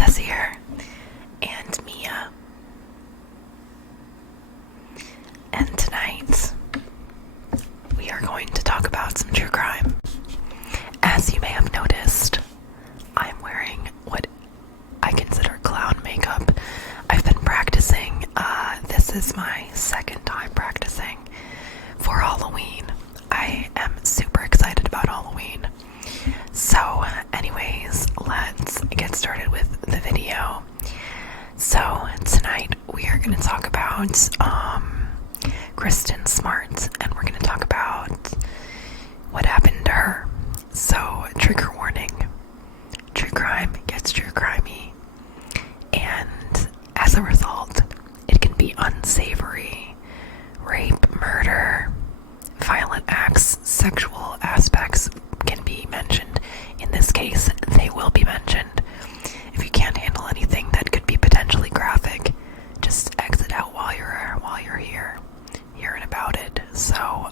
moonprincess here, and Mia. And tonight, we are going to talk about some true crime. As you may have noticed, I'm wearing what I consider clown makeup. I've been practicing. This is my second time practicing for Halloween. I am super excited about Halloween. So, anyways, let's get started with the video. So, tonight we are going to talk about Kristin Smart, and we're going to talk about what happened to her. So, trigger warning. True crime gets true crimey. And as a result, it can be unsavory. Rape, murder, violent acts, sexual aspects can be mentioned. In this case, they will be mentioned. If you can't handle anything that could be potentially graphic, just exit out while you're here, hearing about it. So,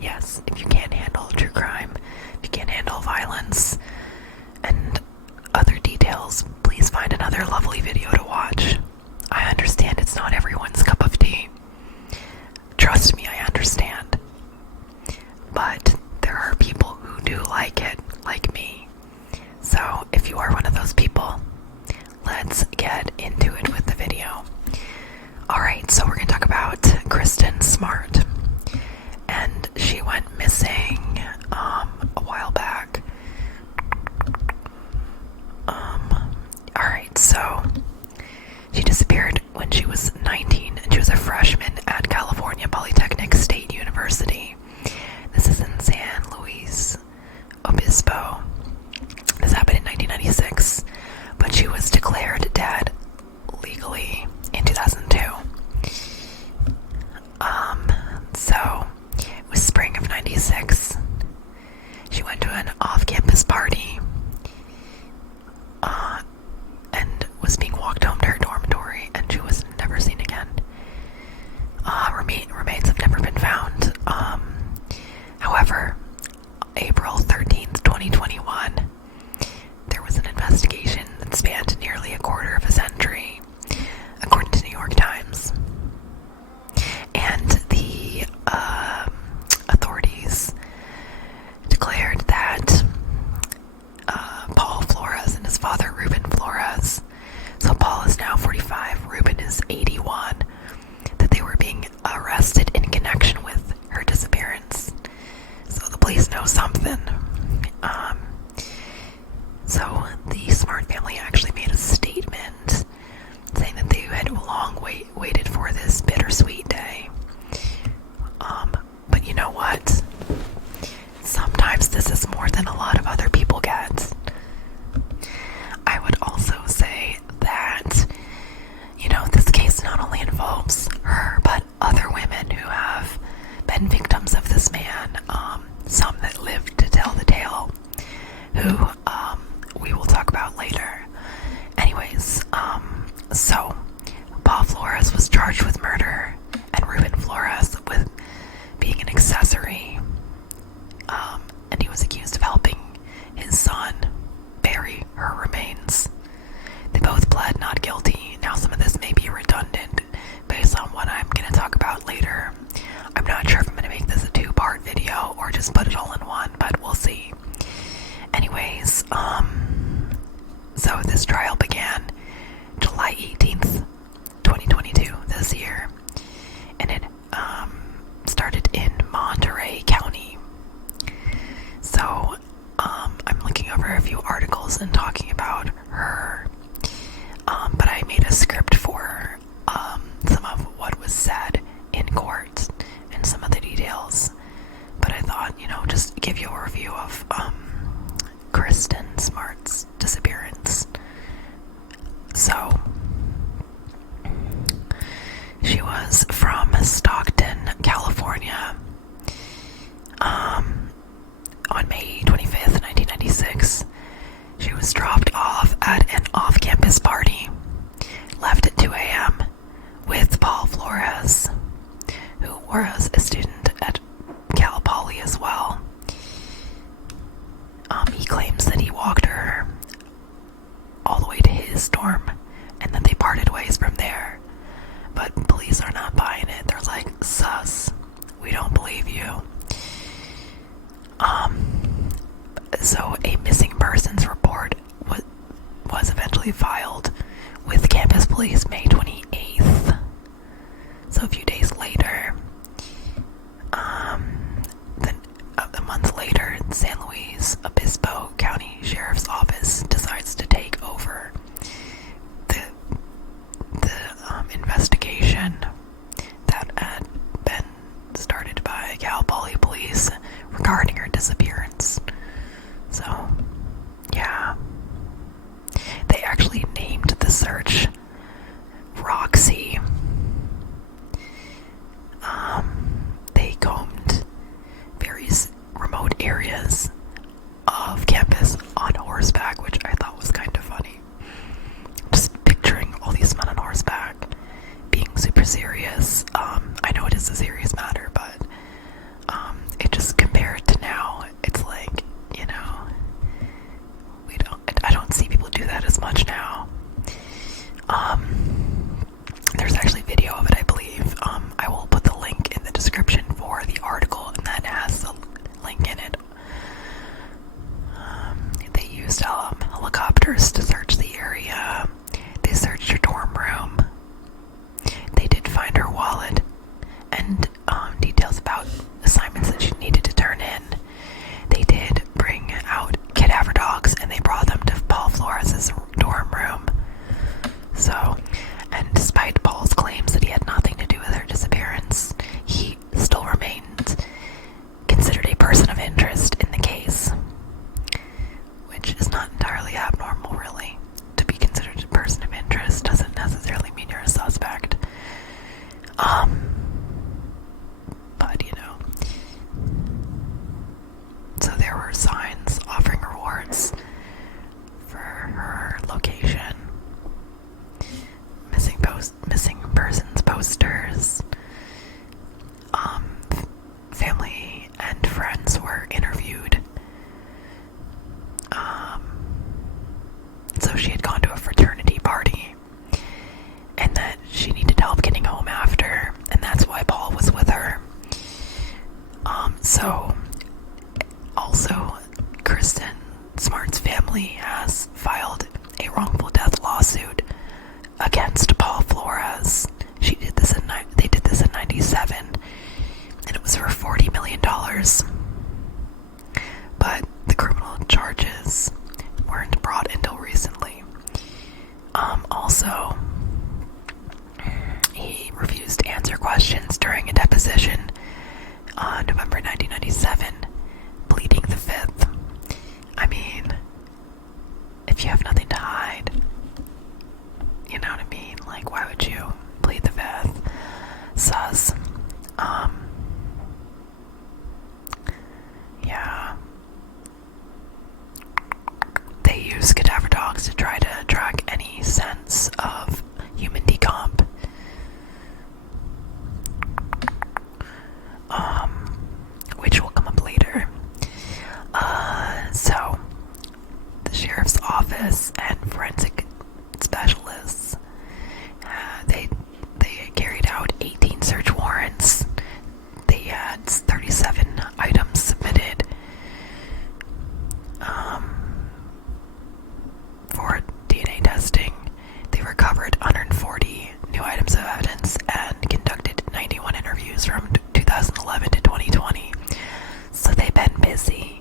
yes, if you can't handle true crime, if you can't handle violence and other details, please find another lovely video to watch. I understand it's not everyone's cup of tea. Trust me, I understand. But there are people who do like it, like me. So if you are one of those people, let's get into it with the video. Alright, so we're going to talk about Kristin Smart. And she went missing a while back. Alright, so she disappeared when she was 19, and she was a freshman at California Polytechnic State University. This is in San Luis Obispo. This happened in 1996, but she was declared dead legally in 2002. So it was spring of 96. She went to an off-campus party, and was being walked home to her dormitory, and she was never seen again. Remains have never been found. However, April 13th, 2021, there was an investigation that spanned nearly a quarter of a century, according to New York Times. And the authorities declared that Paul Flores and his father, Ruben Flores, so Paul is now 45, Ruben is 81, that they were being arrested in connection with her disappearance. So the police know something. So the Smart family actually made a statement saying that they had long waited for this bittersweet day. But you know what? Sometimes this is more than a lot of other people get. I would also say that, this case not only involves her, but other women who have been victims of this man, some that lived to tell the tale, who we will talk about later. Anyways, so Paul Flores was charged with murder, and Ruben Flores with being an accessory, and he was accused of helping his son bury her remains. They both pled not guilty. Now, some of this may be redundant based on what I'm going to talk about later. I'm not sure if I'm going to make this a two-part video or just put it all in one, but we'll see. Anyways, so this trial began July 18th, 2022, this year, and it started in Monterey County. So, I'm looking over a few articles and talking about her, but I made a script for some of what was said in court and some of the details. But I thought, just give you a review of Kristin Smart's disappearance. So, she was from Stockton, California, on May 25th, 1996. She was dropped off at an off-campus party, left at 2 a.m. with Paul Flores, who was a student at Cal Poly as well. He claims that he walked her all the way to his storm, and then they parted ways from there. But police are not buying it. They're like, sus, we don't believe you. So a missing persons report was eventually filed with campus police May 28th. So a few days later, then a month later, San Luis Obispo County Sheriff's Office decides to take over the investigation that had been started by Cal Poly Police regarding her disappearance. So, yeah. They actually named the search Roxy. They combed various remote areas of campus on horseback, which I thought was kind of funny. Just picturing all these men on horseback being super serious. I know it is a serious matter, but it just compared to now, it's like, you know, I don't see people do that as much now. There's actually video of it, I believe. I will put the link in the description for the article, and that has the link in it. They used helicopters to search the area. They searched her dorm room. They did find her wallet and details about assignments that she needed to turn in. They did bring out cadaver dogs, and they brought them to Paul Flores' dorm room. So, and despite Paul's claims that he had nothing to do with her disappearance, he still remained considered a person of interest in the case, which is not entirely abnormal, really. To be considered a person of interest doesn't necessarily mean you're a suspect. But, you know. So there were signs offering rewards for her location. Missing persons posters. Family and friends were interviewed. So she had gone to a fraternity party, and that she needed help getting home after, and that's why Paul was with her. So also, Kristin Smart's family has filed a wrongful death lawsuit against Paul Flores. They did this in 97, and it was for $40 million. But the criminal charges weren't brought until recently. Also, he refused to answer questions during a deposition on November 1997, pleading the fifth. I mean, if you have nothing to hide, you know what I mean? Like, why would you plead the fifth? Sus. Yeah. They use cadaver dogs to try to track any sense of human decomp. Which will come up later. So, the sheriff's office and forensic specialists, they carried out 18 search warrants. They had 37 items submitted for DNA testing. They recovered 140 new items of evidence and conducted 91 interviews from 2011 to 2020. So they've been busy.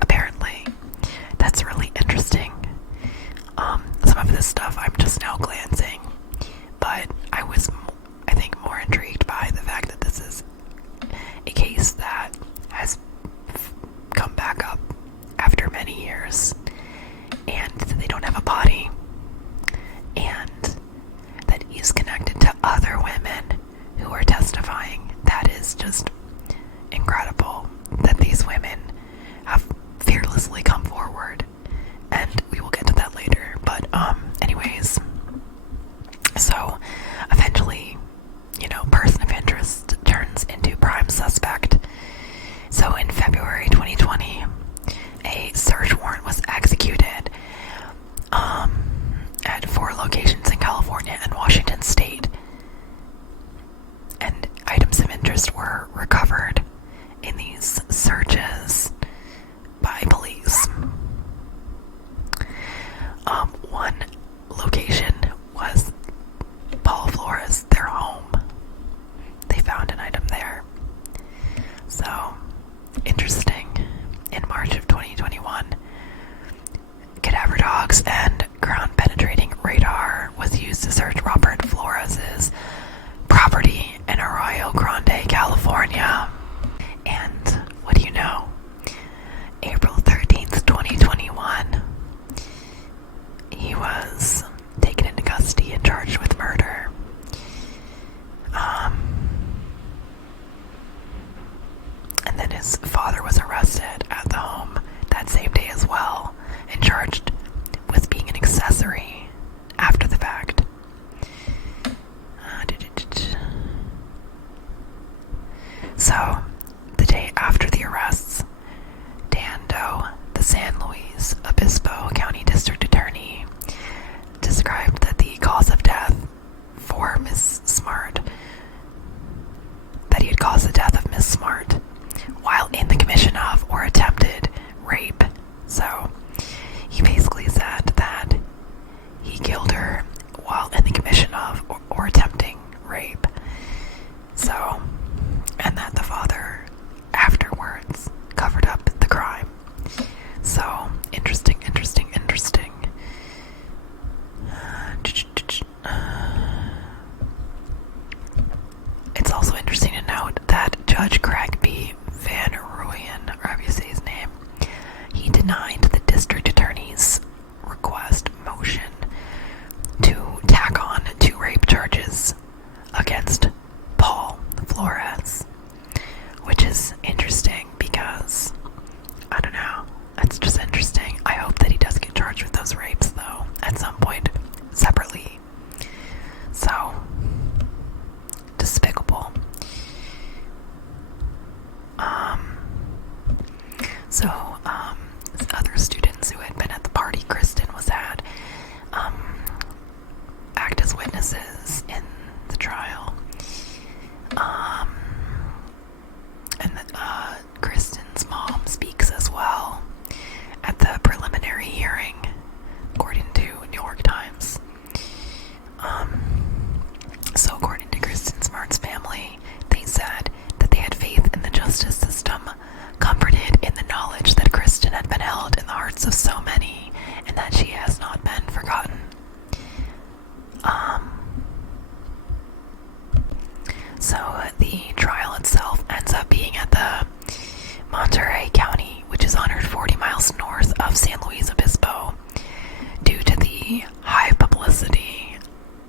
Apparently. That's really interesting. denied the district attorney's request motion to tack on 2 rape charges against Paul Flores, which is interesting because, I don't know, that's just interesting. I hope that he does get charged with those rapes, though, at some point, separately. So, despicable. Other students who had been at the party Kristin was at act as witnesses in the trial. Kristin's mom speaks as well at the preliminary hearing, according to New York Times. So according to Kristin Smart's family, they said that they had faith in the justice system, comforted in the knowledge that Kristin had been held in the hearts of so many, and that she has not been forgotten. So the trial itself ends up being at the Monterey County, which is 140 miles north of San Luis Obispo, due to the high publicity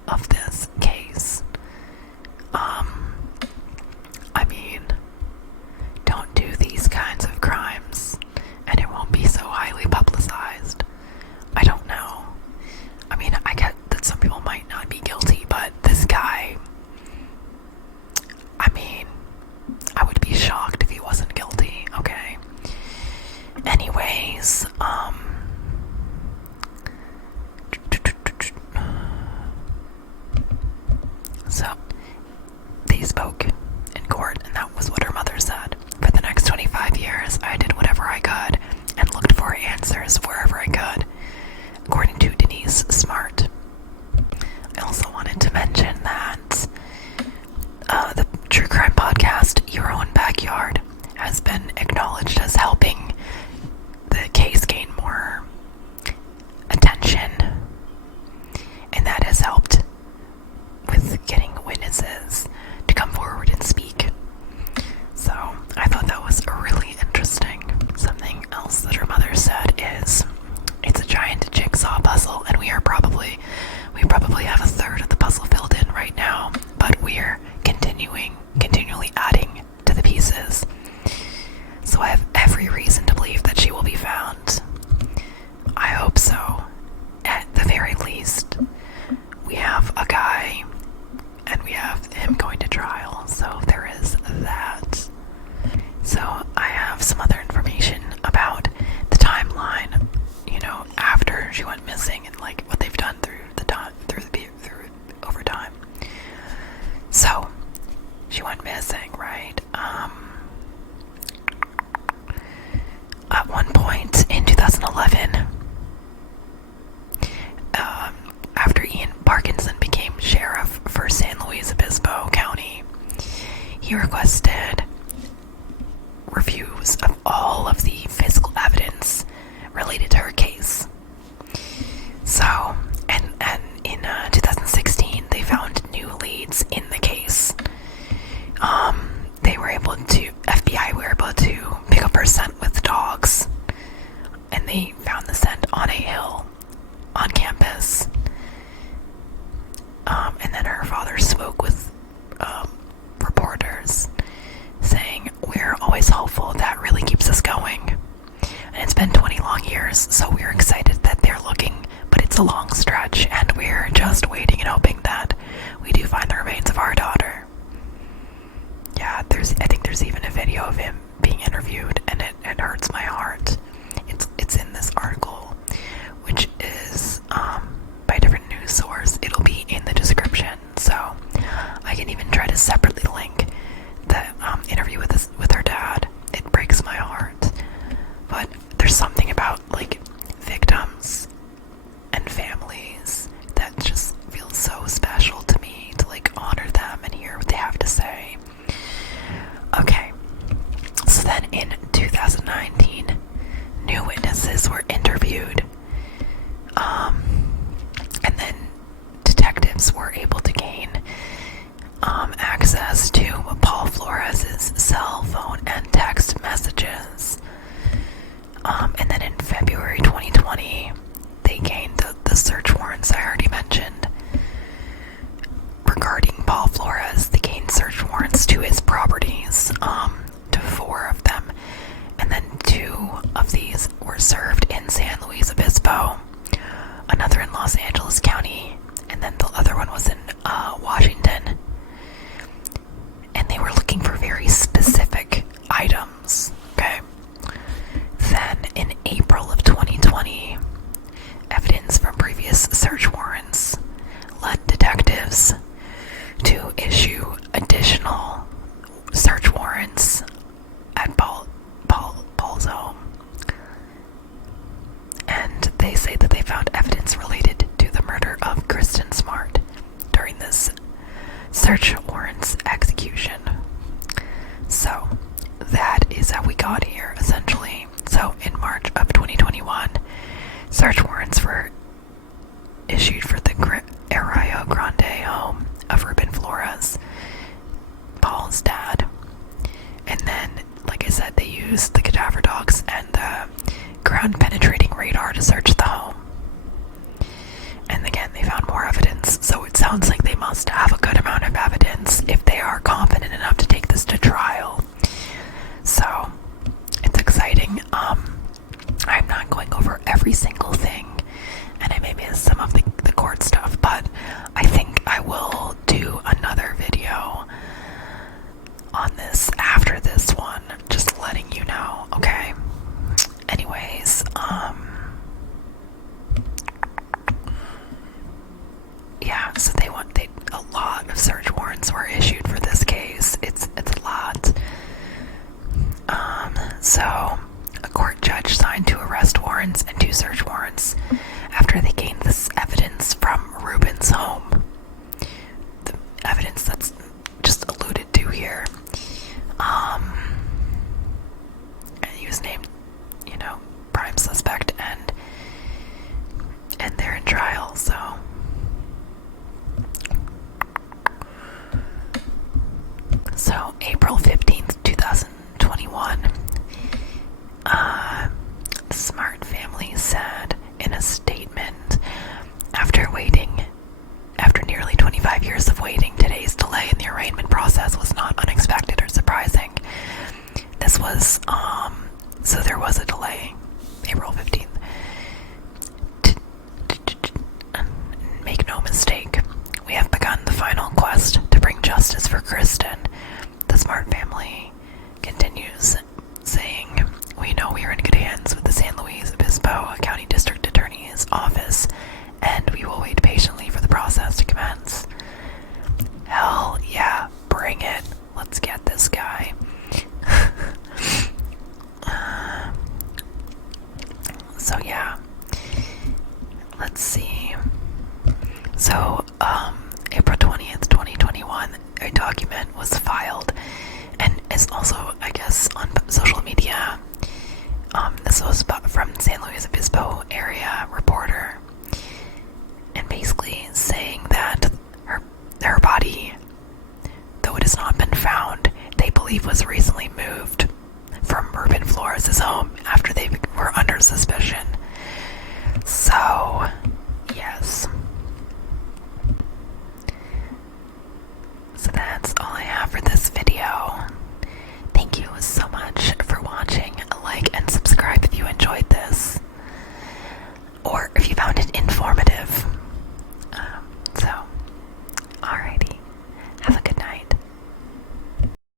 of this case. I mean, don't do these kinds of crimes and it won't be so highly publicized. I don't know. I mean, I get that some people might not be guilty, but this guy, I mean, I would be shocked if he wasn't guilty, okay? Anyways, so they spoke in court, and that was what her mother said. For the next 25 years, I did whatever I could and looked for answers wherever I could, according to Denise Smart. I also wanted to mention that the true crime podcast, Your Own Backyard, has been acknowledged as helping the case gain more attention, and that has helped with getting witnesses to come forward and speak. So I thought that was really interesting. Something else that her mother said is, it's a giant jigsaw puzzle, and we probably have a third of the puzzle filled in right now, but we're continually adding to the pieces. So I have every reason to believe that she will be found. I hope so. At the very least, we have a guy, and we have him going to trial, so there is that. So I have some other information about the timeline, after she went missing, and like what they've done through over time. So she went missing, right? At one point in 2011, after Ian Parkinson became sheriff for San Luis Obispo County, he requested reviews of all of the physical evidence related to her case. So, and in 2016, they found new leads in the case. FBI were able to pick up her scent with dogs, and they found the scent on a hill on campus. And then her father spoke with reporters, saying, "We're always hopeful, that really keeps us going. And it's been 20 long years, so we're excited that they're looking, but it's a long stretch, and we're just waiting and hoping that we do find the remains of our daughter." Yeah, I think there's even a video of him being interviewed, and it hurts my heart. It's in this article, which is by a different news source. It'll be in the description, so I can even try to separately link the interview with her dad. It breaks my heart, but there's something about like victims and families that just feels so special to me, to like honor them and hear what they have to say. Okay, so then in 2019, new witnesses were interviewed, and then detectives were able to gain access to Paul Flores' cell phone and text messages. And then in February 2020, they gained the search warrants I already mentioned. Regarding Paul Flores, they gained search warrants to his properties, to 4 of them, and then 2 of these were served in San Luis Obispo, another in Los Angeles County, and then the other one was in Washington. And they were looking for very specific items, okay? Then in April of 2020, evidence from previous search warrants led detectives to issue additional search warrants at Paul's home. And they say that they found evidence related to the murder of Kristin Smart during this search warrants execution. So that is how we got here, essentially. So in March of 2021, search warrants were issued for the Arroyo Grande home of Ruben Flores, Paul's dad. And then, like I said, they used the cadaver dogs and the ground penetrating radar to search the home. And again, they found more evidence, so it sounds like they must have a good amount of evidence if they are confident enough to take this to trial. So, it's exciting. I'm not going over every single thing, and I may miss some of the court stuff, but I think I will do another video on this after this one, just letting you know, okay? Anyways, yeah, so a lot of search warrants were issued for this case. It's a lot. So a court judge signed 2 arrest warrants and 2 search warrants after they gained this evidence from Ruben's home. The evidence that's just alluded to here. And he was named, prime suspect, and they're in trial, so. So, April 15th, 2021, the Smart family said in a statement, after nearly 25 years of waiting, today's delay in the arraignment process was not unexpected or surprising. This was, so there was a delay, April 15th. Make no mistake, we have begun the final quest to bring justice for Kristin. The Smart family continues saying, we know we are in good hands with the San Luis Obispo County District Attorney's Office, and we will wait patiently for the process to commence. Hell yeah, bring it. Let's get this guy. So yeah, let's see. So, April 20th, 2021, a document was filed and is also, I guess, on social media. This was from San Luis Obispo area reporter, and basically saying that her body, though it has not been found, they believe was recently moved from Ruben Flores' home after they were under suspicion. So,